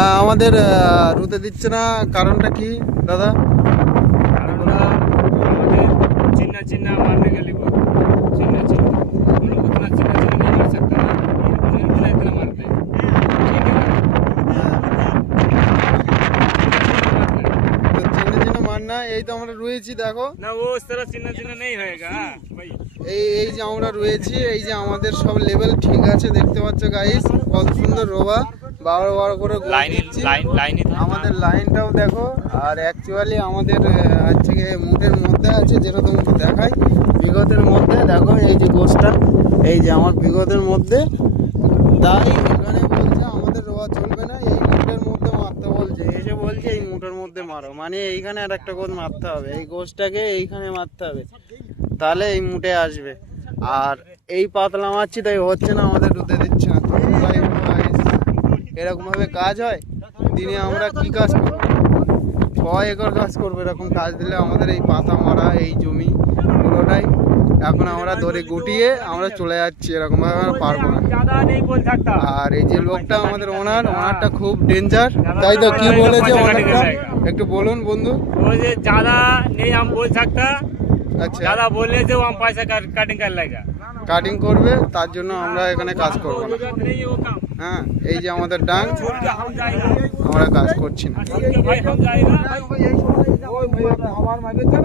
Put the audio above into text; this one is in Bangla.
আমাদের রুতে দিচ্ছে না, কারণটা কি দাদা? কারণটা আমাদের चिन्ना चिन्ना मारने के लिए चिन्ना चिन्ना हम लोग उतना चिन्ना चिन्ना नहीं मार सकते ना, इतना इतना मारते हैं, ठीक है তো চিহ্ন চিহ্ন মারনা। এই তো আমরা রয়েছি, দেখো ना, वो उस तरह चिन्ना चिन्ना नहीं होएगा भाई। এই যে আমরা রয়েছি, এই যে আমাদের সব লেভেল ঠিক আছে, দেখতে পাচ্ছ গাইস কত সুন্দর রোবা, বারো বারো করে গোল দিচ্ছি। আমাদের লাইনটাও দেখো। আর অ্যাকচুয়ালি আমাদের হচ্ছে গিয়ে মুটের মধ্যে আছে, যেটা তোমাকে দেখাই বিগতের মধ্যে। দেখো এই যে গোসটা, এই যে আমার বিগতের মধ্যে, তাই এখানে বলছে আমাদের রোয়া চলবে না, এই মুটের মধ্যে মারতে বলছে। এসে বলছে এই মুটের মধ্যে মারো, মানে এইখানে আর একটা গোল মারতে হবে, এই গোসটাকে এইখানে মারতে হবে, তাহলে এই মুটে আসবে। আর এই পাতলা মারছি তাই হচ্ছে না, আমাদের রুতে দিচ্ছে না। তো ভাই এরকম ভাবে কাজ হয়? দিনে আমরা কি কাজ করবো? 6 একর কাজ করবো, এরকম কাজ দিলে আমাদের এই পাতা মারা এই জমি পুরোটাই এখন আমরা ধরে গুটিয়ে আমরা চলে যাচ্ছি, এরকম ভাবে আমরা পারবো না। আর এই যে লোকটা আমাদের ওনারটা খুব ডেঞ্জার, তাই তো কি বলেছে ওনারটা একটু বলুন বন্ধু। वो जो ज्यादा नहीं हम बोल सकता, আচ্ছা, ज्यादा बोलने से वो हम पैसा कटिंग कर लेगा, কাটিং করবে, তার জন্য আমরা এখানে কাজ করবো না। जरूरत नहीं है वो काम, হ্যাঁ, এই যে আমাদের ডাং, छोड़ के हम जाएगा, আমরা কাজ করছি না। छोड़ के भाई हम जाएगा।